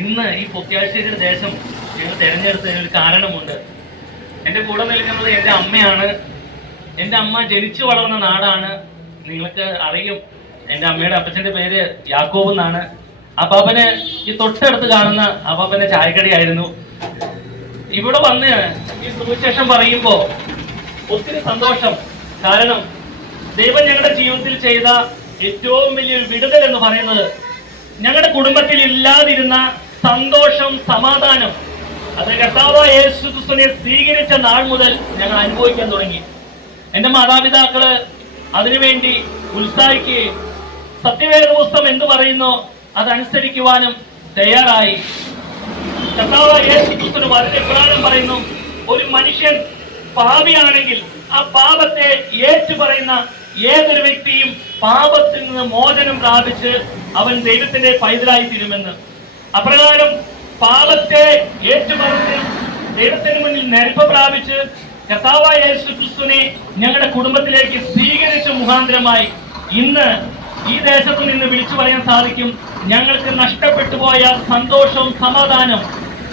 ഇന്ന് ഈ പൊക്യാശ്ശേരിയുടെ ദേശം ഞങ്ങൾ തിരഞ്ഞെടുത്തതിന് ഒരു കാരണമുണ്ട്. എന്റെ കൂടെ നിൽക്കുന്നത് എന്റെ അമ്മയാണ്. എന്റെ അമ്മ ജനിച്ചു വളർന്ന നാടാണ്. നിങ്ങൾക്ക് അറിയും. എന്റെ അമ്മയുടെ അപ്പച്ചന്റെ പേര് യാക്കോബ് എന്നാണ്. അപ്പാപ്പന് ഈ തൊട്ടടുത്ത് കാണുന്ന അപ്പാപ്പന്റെ ചായക്കടിയായിരുന്നു. ഇവിടെ വന്ന് ഈ സുവിശേഷം പറയുമ്പോൾ ഒത്തിരി സന്തോഷം. കാരണം ദൈവം ഞങ്ങളുടെ ജീവിതത്തിൽ ചെയ്ത ഏറ്റവും വലിയൊരു വിടുതൽ എന്ന് പറയുന്നത് ഞങ്ങളുടെ കുടുംബത്തിൽ ഇല്ലാതിരുന്ന സന്തോഷം സമാധാനം. അത് കർത്താവ് യേശു ക്രിസ്തുവിനെ സ്വീകരിച്ച നാൾ മുതൽ ഞങ്ങൾ അനുഭവിക്കാൻ തുടങ്ങി. എന്റെ മാതാപിതാക്കൾ അതിനുവേണ്ടി ഉത്സാഹിക്കുകയും സത്യവേദ പുസ്തകം എന്ത് പറയുന്നോ അതനുസരിക്കുവാനും തയ്യാറായി. കർത്താവ് യേശു ക്രിസ്തുവിന് വളരെ പ്രധാനം പറയുന്നു ഒരു മനുഷ്യൻ പാപിയാണെങ്കിൽ ആ പാപത്തെ ഏറ്റു പറയുന്ന ഏതൊരു വ്യക്തിയും പാപത്തിൽ നിന്ന് മോചനം പ്രാപിച്ച് അവൻ ദൈവത്തിന്റെ പൈതലായി തീരുമെന്ന് അപ്രകാരം പാപത്തെ ഏറ്റുപറഞ്ഞ് ദൈവത്തിന് മുന്നിൽ നരിപ്പ് പ്രാപിച്ച് കർത്താവായ യേശു ക്രിസ്തുവിനെ ഞങ്ങളുടെ കുടുംബത്തിലേക്ക് സ്വീകരിച്ച മുഖാന്തരമായി ഇന്ന് ഈ ദേശത്ത് നിന്ന് വിളിച്ചു പറയാൻ സാധിക്കും ഞങ്ങൾക്ക് നഷ്ടപ്പെട്ടു പോയ സന്തോഷവും സമാധാനം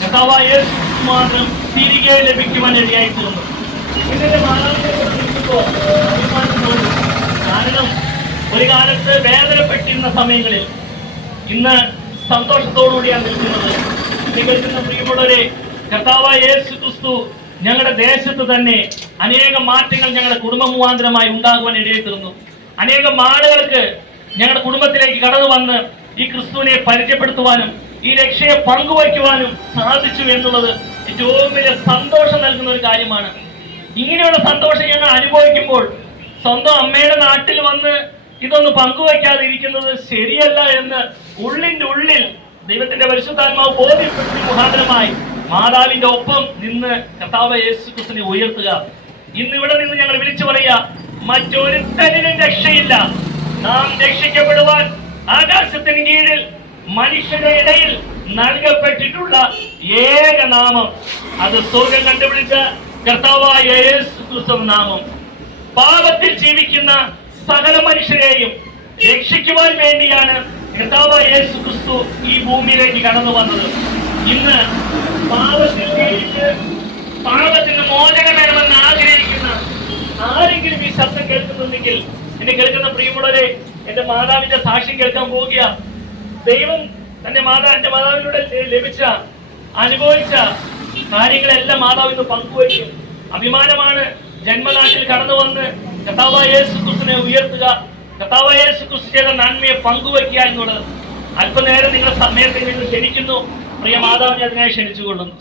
കർത്താവായ യേശു മാത്രം തിരികെ ലഭിക്കുവാൻ ഇടയായി തീർന്നു ഇതിന്റെ. കാരണം ഒരു കാലത്ത് വേദനപ്പെട്ടിരുന്ന സമയങ്ങളിൽ ഇന്ന് സന്തോഷത്തോടുകൂടിയാണ് നിൽക്കുന്നത്. നിങ്ങൾക്കുന്ന പ്രിയമുള്ളവരെ കർത്താവായ യേശു ക്രിസ്തു ഞങ്ങളുടെ ദേശത്ത് തന്നെ അനേകം മാറ്റങ്ങൾ ഞങ്ങളുടെ കുടുംബ മുഖാന്തരമായി ഉണ്ടാകുവാൻ ഇടയിൽ അനേകം ആളുകൾക്ക് ഞങ്ങളുടെ കുടുംബത്തിലേക്ക് കടന്നു വന്ന് ഈ ക്രിസ്തുവിനെ പരിചയപ്പെടുത്തുവാനും ഈ രക്ഷയെ പങ്കുവയ്ക്കുവാനും സാധിച്ചു എന്നുള്ളത് ഏറ്റവും വലിയ സന്തോഷം നൽകുന്ന ഒരു കാര്യമാണ്. ഇങ്ങനെയുള്ള സന്തോഷം ഞങ്ങൾ അനുഭവിക്കുമ്പോൾ സ്വന്തം അമ്മയുടെ നാട്ടിൽ വന്ന് ഇതൊന്ന് പങ്കുവയ്ക്കാതെ ഇരിക്കുന്നത് ശരിയല്ല എന്ന് ഉള്ളിന്റെ ഉള്ളിൽ ദൈവത്തിന്റെ പരിശുദ്ധാത്മാവ് ബോധ്യപ്പെടുത്തി മുഖാന്തരമായി മാതാവിന്റെ ഒപ്പം നിന്ന് കർത്താവ് യേശു ക്രിസ്തുവിനെ ഉയർത്തുക. ഇന്ന് ഇവിടെ നിന്ന് ഞങ്ങൾ വിളിച്ചു പറയുക മറ്റൊരുത്തനും രക്ഷയില്ല. നാം രക്ഷിക്കപ്പെടുവാൻ ആകാശത്തിന് കീഴിൽ മനുഷ്യരുടെ ഇടയിൽ നൽകപ്പെട്ടിട്ടുള്ള ഏക നാമം. അത് സ്വർഗം കണ്ടുപിടിച്ച കർത്താവായ യേശു ക്രിസ്തു നാമം. പാപത്തിൽ ജീവിക്കുന്ന സകല മനുഷ്യരെയും രക്ഷിക്കുവാൻ വേണ്ടിയാണ് കർത്താവായ യേശു ക്രിസ്തു ഈ ഭൂമിയിലേക്ക് കടന്നു വന്നത്. ഇന്ന് പാപത്തിൽ പാപത്തിന് മോചനം വേണമെന്ന് ആഗ്രഹിക്കുന്ന ആരെങ്കിലും ഈ ശബ്ദം കേൾക്കുന്നുണ്ടെങ്കിൽ എന്നെ കേൾക്കുന്ന പ്രിയമുള്ളവരെ എന്റെ മാതാവിന്റെ സാക്ഷ്യം കേൾക്കാൻ പോവുക ദൈവം തന്റെ മാതാ എന്റെ മാതാവിലൂടെ ലഭിച്ച അനുഭവിച്ച കാര്യങ്ങളെല്ലാം മാതാവ് ഇന്ന് പങ്കുവയ്ക്കും. അഭിമാനമാണ് ജന്മനാട്ടിൽ കടന്നു വന്ന് കർത്താവായ യേശു ക്രിസ്തുവിനെ ഉയർത്തുക. കർത്താവായ യേശു ക്രിസ്തു ചെയ്ത നന്മയെ പങ്കുവയ്ക്കുക എന്നുള്ളത് അല്പനേരം നിങ്ങളുടെ സമയത്തിൽ നിന്ന് ക്ഷണിക്കുന്നു. പ്രിയ മാതാവിനെ അതിനായി ക്ഷണിച്ചുകൊള്ളുന്നു.